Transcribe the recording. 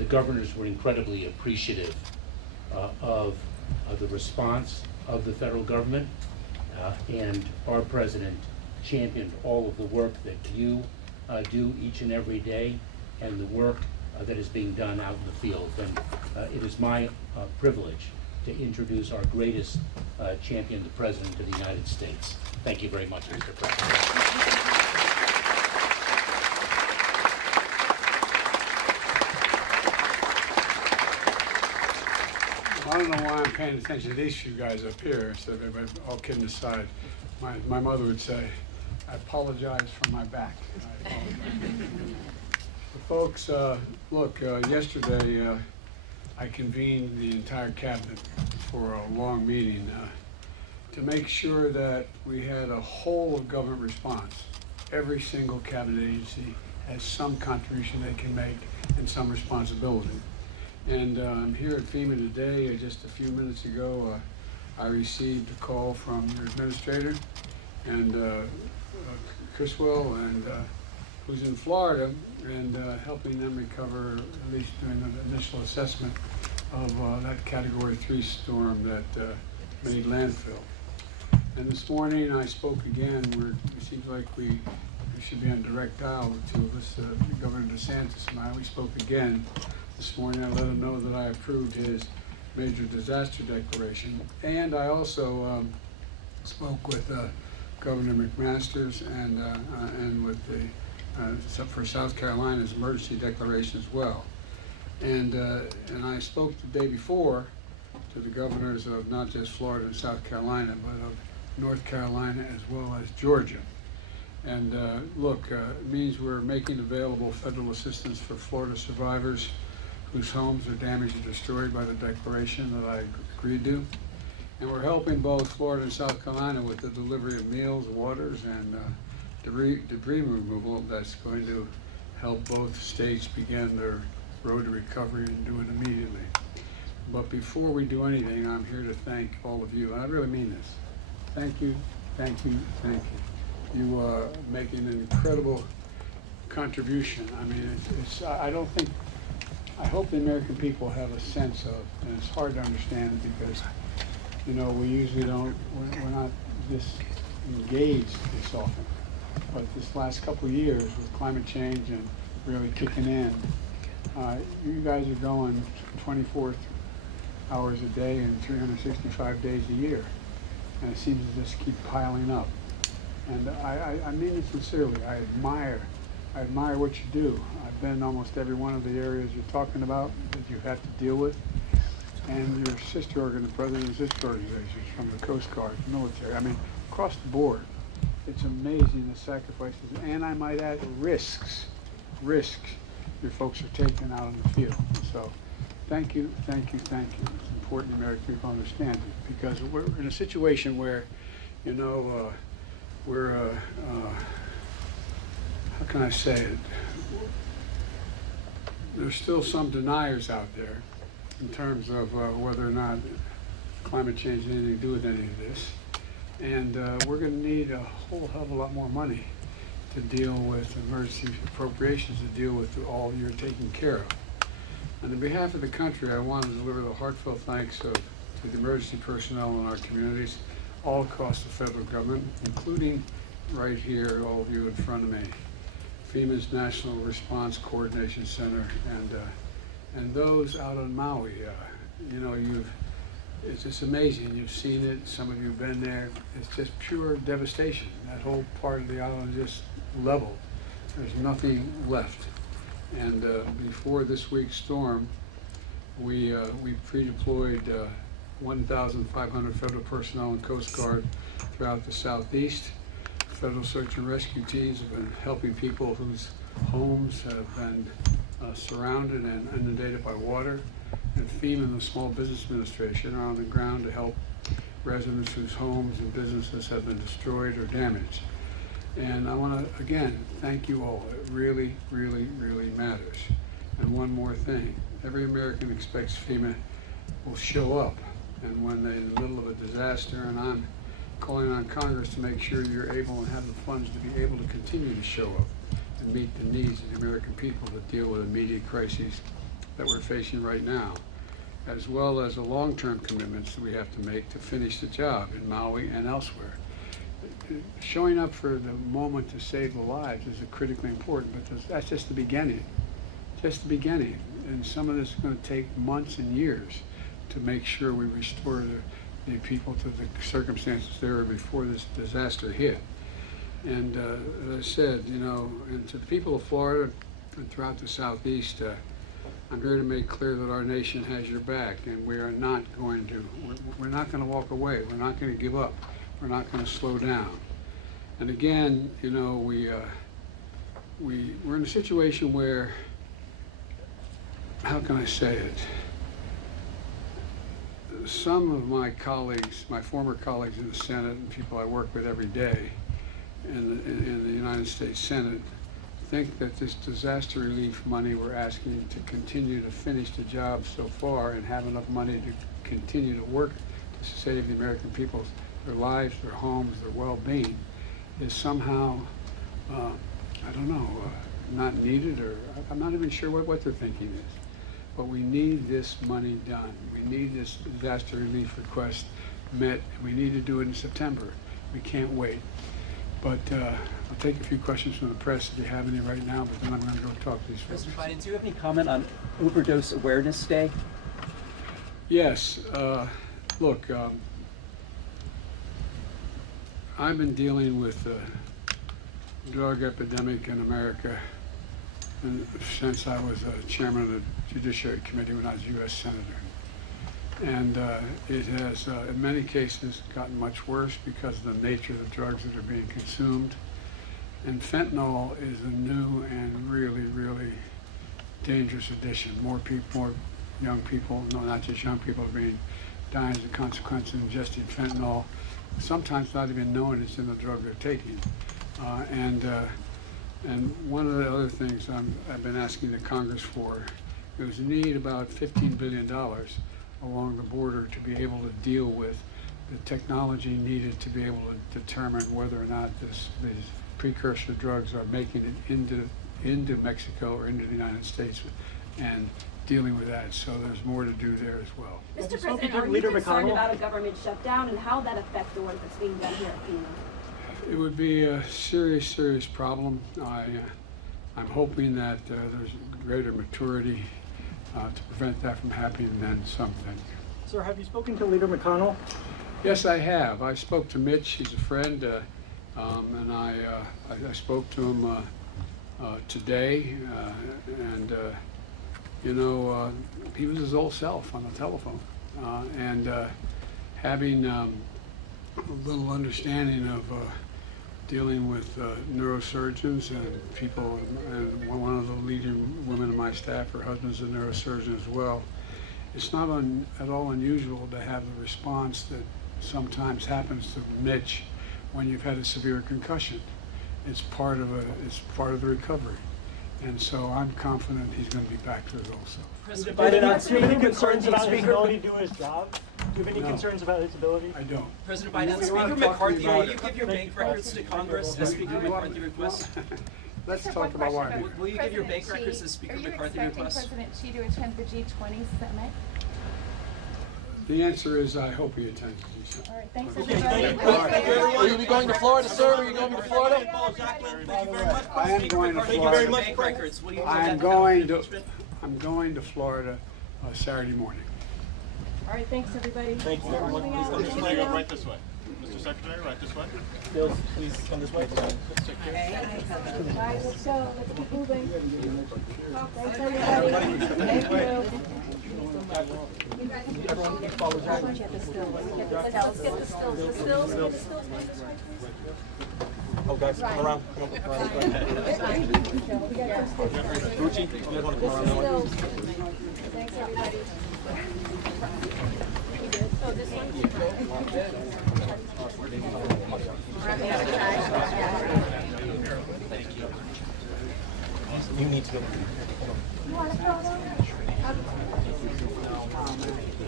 the governors were incredibly appreciative of the response of the federal government, and our president championed all of the work that you do each and every day, and the work that is being done out in the field. And it is my privilege to introduce our greatest champion, the President of the United States. Thank you very much, Mr. President. I don't know why I'm paying attention to these few guys up here, so everybody, all kidding aside. My mother would say, I apologize for my back. Folks, look, yesterday I convened the entire cabinet for a long meeting to make sure that we had a whole of government response. Every single cabinet agency has some contribution they can make and some responsibility. And I'm here at FEMA today. Just a few minutes ago, I received a call from your administrator and Criswell, and who's in Florida, and helping them recover, at least doing the initial assessment of that Category 3 storm that made landfill. And this morning I spoke again. It seems like we should be on direct dial to this, Governor DeSantis and I. We spoke again this morning. I let him know that I approved his major disaster declaration, and I also spoke with Governor McMaster's and with the for South Carolina's emergency declaration as well. And I spoke the day before to the governors of not just Florida and South Carolina, but of North Carolina as well as Georgia. And look, it means we're making available federal assistance for Florida survivors whose homes are damaged or destroyed by the declaration that I agreed to. And we're helping both Florida and South Carolina with the delivery of meals, waters, and debris removal that's going to help both states begin their road to recovery and do it immediately. But before we do anything, I'm here to thank all of you, and I really mean this. Thank you, thank you, thank you. You are making an incredible contribution. I mean, I hope the American people have a sense of, and it's hard to understand because, you know, we usually we're not this engaged this often. But this last couple of years with climate change and really kicking in, you guys are going 24 hours a day and 365 days a year. And it seems to just keep piling up. And I mean it sincerely. I admire what you do. I've been in almost every one of the areas you're talking about that you have to deal with. And your sister brothers and sister organizations from the Coast Guard, military, I mean, across the board. It's amazing the sacrifices, and I might add risks your folks are taking out in the field. So thank you, thank you, thank you. It's important the American people understand it, because we're in a situation where, you know, we're, how can I say it? There's still some deniers out there in terms of whether or not climate change has anything to do with any of this. And we're going to need a whole hell of a lot more money to deal with emergency appropriations, to deal with all you're taking care of. And on behalf of the country, I want to deliver the heartfelt thanks to the emergency personnel in our communities all across the federal government, including right here, all of you in front of me, FEMA's National Response Coordination Center, and those out on Maui. You know, it's just amazing. You've seen it. Some of you have been there. It's just pure devastation. That whole part of the island is just leveled. There's nothing left. And before this week's storm, we pre-deployed 1,500 federal personnel and Coast Guard throughout the Southeast. Federal search and rescue teams have been helping people whose homes have been surrounded and inundated by water. And FEMA and the Small Business Administration are on the ground to help residents whose homes and businesses have been destroyed or damaged. And I want to, again, thank you all. It really, really, really matters. And one more thing. Every American expects FEMA will show up. And when they're in the middle of a disaster, and I'm calling on Congress to make sure you're able and have the funds to be able to continue to show up and meet the needs of the American people to deal with immediate crises that we're facing right now, as well as the long-term commitments that we have to make to finish the job in Maui and elsewhere. Showing up for the moment to save the lives is critically important, but that's just the beginning. Just the beginning. And some of this is going to take months and years to make sure we restore the people to the circumstances they were before this disaster hit. And as I said, you know, and to the people of Florida and throughout the Southeast, I'm here to make clear that our nation has your back, and we are not going to, we're not going to walk away. We're not going to give up. We're not going to slow down. And again, you know, we're in a situation where, how can I say it? Some of my colleagues, my former colleagues in the Senate and people I work with every day in the United States Senate think that this disaster relief money we're asking to continue to finish the job so far and have enough money to continue to work to save the American people, their lives, their homes, their well-being, is somehow, I don't know, not needed, or I'm not even sure what their thinking is. But we need this money done. We need this disaster relief request met, and we need to do it in September. We can't wait. But I'll take a few questions from the press if you have any right now, but then I'm going to go talk to these folks. Mr. Biden, do you have any comment on Overdose Awareness Day? Yes. Look, I've been dealing with the drug epidemic in America since I was chairman of the Judiciary Committee when I was U.S. Senator. And it has, in many cases, gotten much worse because of the nature of the drugs that are being consumed. And fentanyl is a new and really, really dangerous addiction. More young people, no, not just young people, are dying as a consequence of ingesting fentanyl, sometimes not even knowing it's in the drug they're taking. And one of the other things I've been asking the Congress for is we need about $15 billion along the border to be able to deal with the technology needed to be able to determine whether or not these precursor drugs are making it into Mexico or into the United States and dealing with that. So there's more to do there as well. Mr. President, are you concerned about a government shutdown and how that affects the work that's being done here at FEMA? It would be a serious, serious problem. I'm hoping that there's greater maturity to prevent that from happening than something. Sir, have you spoken to Leader McConnell? Yes, I have. I spoke to Mitch. He's a friend, and I spoke to him today, and you know, he was his old self on the telephone, and having a little understanding of dealing with neurosurgeons and people, and one of the leading women in my staff, her husband's a neurosurgeon as well. It's not at all unusual to have the response that sometimes happens to Mitch when you've had a severe concussion. It's part of the recovery. And so I'm confident he's going to be back to his old self. President Biden, do you have any concerns about his ability to do his job? Do you have any concerns about his ability? I don't. President Biden, Speaker McCarthy, will you give your bank records to Congress as Speaker McCarthy requests? Let's talk about why. Will you give your bank records as Speaker McCarthy requests? Are you expecting President Xi to attend the G20 summit? The answer is I hope he attends the G7. All right, thanks Will everybody. you be going to Florida, sir? Are you going to Florida? I am going to Florida. Bank records. What do you I'm going to Florida Saturday morning. All right, thanks everybody. Thank you. Moving on. Please go right this way. Mr. Secretary, right this way. Bills, please come this way. All right, let's go. Let's keep moving. Thanks everybody. Thank you. Let's get the stills. Let's get the stills. The stills. Get the stills. Oh, guys, come around. Come on. Gucci, you guys want to come around that way? Thanks everybody. So this one? You need to go. You want to throw those?